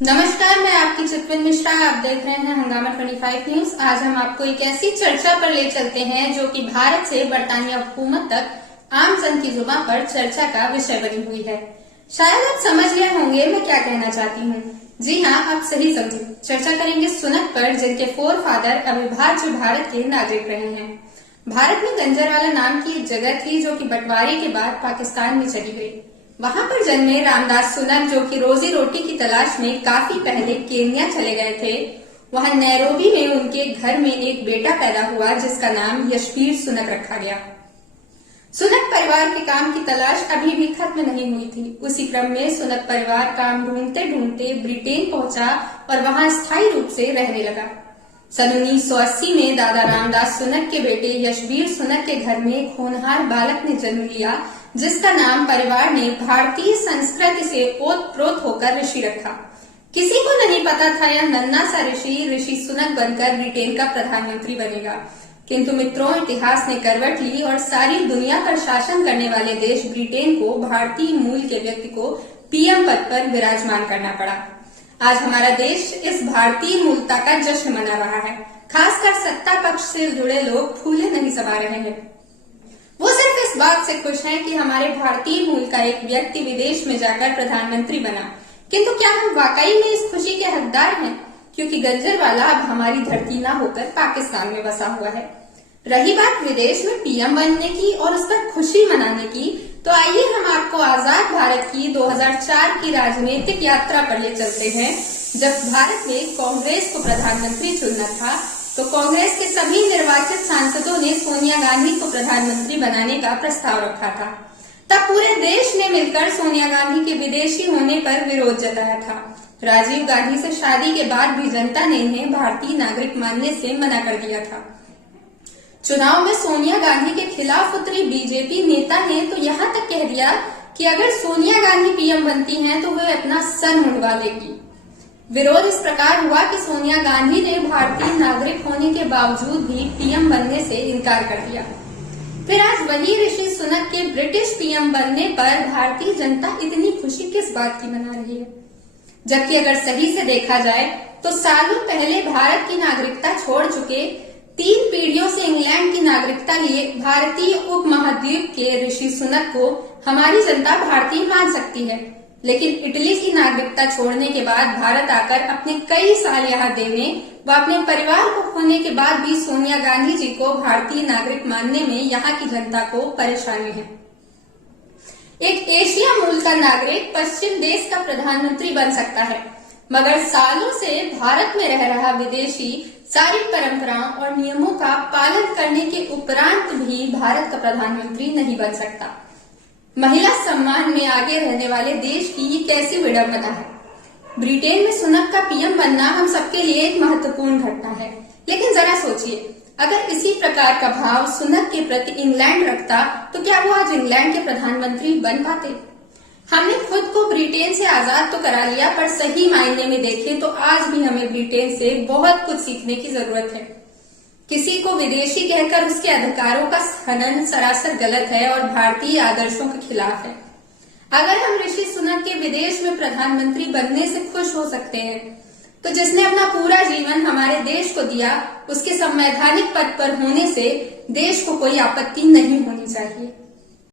नमस्कार, मैं आपकी चितविन मिश्रा। आप देख रहे हैं हंगामा 25 न्यूज। आज हम आपको एक ऐसी चर्चा पर ले चलते हैं जो कि भारत से बरतानिया हुकूमत तक आम जन की जुबान पर चर्चा का विषय बनी हुई है। शायद आप समझ गए होंगे मैं क्या कहना चाहती हूँ। जी हाँ, आप सही समझे। चर्चा करेंगे सुनक पर, जिनके फोर फादर अविभाज्य भारत के नागरिक रहे हैं। भारत में गंजरवाला नाम की एक जगह थी जो कि बंटवारे के बाद पाकिस्तान में चली गई। वहां पर जन्मे रामदास सुनक, जो कि रोजी रोटी की तलाश में काफी पहले केन्या चले गए थे। वहां नैरोबी में उनके घर में एक बेटा पैदा हुआ जिसका नाम यशवीर सुनक रखा गया। सुनक परिवार के काम की तलाश अभी भी खत्म नहीं हुई थी। उसी क्रम में सुनक परिवार काम ढूंढते ढूंढते ब्रिटेन पहुंचा और वहां स्थायी रूप से रहने लगा। सन 1980 में दादा रामदास सुनक के बेटे यशवीर सुनक के घर में एक होनहार बालक ने जन्म लिया, जिसका नाम परिवार ने भारतीय संस्कृति से ओतप्रोत होकर ऋषि रखा। किसी को नहीं पता था यह नन्हा सा ऋषि सुनक बनकर ब्रिटेन का प्रधानमंत्री बनेगा। किंतु मित्रों, इतिहास ने करवट ली और सारी दुनिया पर शासन करने वाले देश ब्रिटेन को भारतीय मूल के व्यक्ति को पीएम पद पर विराजमान करना पड़ा। आज हमारा देश इस भारतीय मूलता का जश्न मना रहा है। खासकर सत्ता पक्ष से जुड़े लोग फूले नहीं समा रहे हैं। वो सिर्फ इस बात से खुश हैं कि हमारे भारतीय मूल का एक व्यक्ति विदेश में जाकर प्रधानमंत्री बना। किंतु क्या हम वाकई में इस खुशी के हकदार हैं? क्योंकि गंजरवाला अब हमारी धरती न होकर पाकिस्तान में बसा हुआ है। रही बात विदेश में पीएम बनने की और उस पर खुशी मनाने की, तो आइए हम आपको आजाद भारत की 2004 की राजनीतिक यात्रा पर ले चलते हैं, जब भारत में कांग्रेस को प्रधानमंत्री चुनना था। तो कांग्रेस के सभी निर्वाचित सांसदों ने सोनिया गांधी को प्रधानमंत्री बनाने का प्रस्ताव रखा था। तब पूरे देश ने मिलकर सोनिया गांधी के विदेशी होने पर विरोध जताया था। राजीव गांधी से शादी के बाद भी जनता ने इन्हें भारतीय नागरिक मानने से मना कर दिया था। चुनाव में सोनिया गांधी के खिलाफ उतरी बीजेपी नेता ने तो यहाँ तक कह दिया कि अगर सोनिया गांधी पीएम बनती हैं तो वह अपना सर मुंडवा लेगी। विरोध इस प्रकार हुआ कि सोनिया गांधी ने भारतीय नागरिक होने के बावजूद भी पीएम बनने से इनकार कर दिया। फिर आज वही ऋषि सुनक के ब्रिटिश पीएम बनने पर भारतीय जनता इतनी खुशी किस बात की मना रही है? जबकि अगर सही से देखा जाए तो सालों पहले भारत की नागरिकता छोड़ चुके, 3 पीढ़ियों से इंग्लैंड की नागरिकता लिए भारतीय उपमहाद्वीप के ऋषि सुनक को हमारी जनता भारतीय मान सकती है। लेकिन इटली की नागरिकता छोड़ने के बाद भारत आकर अपने कई साल यहाँ देने व अपने परिवार को खोने के बाद भी सोनिया गांधी जी को भारतीय नागरिक मानने में यहाँ की जनता को परेशानी है। एक एशिया मूल का नागरिक पश्चिम देश का प्रधानमंत्री बन सकता है, मगर सालों से भारत में रह रहा विदेशी सारी परंपराओं और नियमों का पालन करने के उपरांत भी भारत का प्रधानमंत्री नहीं बन सकता। महिला सम्मान में आगे रहने वाले देश की ये कैसी विडंबना है। ब्रिटेन में सुनक का पीएम बनना हम सबके लिए एक महत्वपूर्ण घटना है। लेकिन जरा सोचिए, अगर इसी प्रकार का भाव सुनक के प्रति इंग्लैंड रखता तो क्या वो आज इंग्लैंड के प्रधानमंत्री बन पाते? हमने खुद को ब्रिटेन से आजाद तो करा लिया, पर सही मायने में देखें तो आज भी हमें ब्रिटेन से बहुत कुछ सीखने की जरूरत है। किसी को विदेशी कहकर उसके अधिकारों का हनन सरासर गलत है और भारतीय आदर्शों के खिलाफ है। अगर हम ऋषि सुनक के विदेश में प्रधानमंत्री बनने से खुश हो सकते हैं, तो जिसने अपना पूरा जीवन हमारे देश को दिया, उसके संवैधानिक पद पर होने से देश को कोई आपत्ति नहीं होनी चाहिए।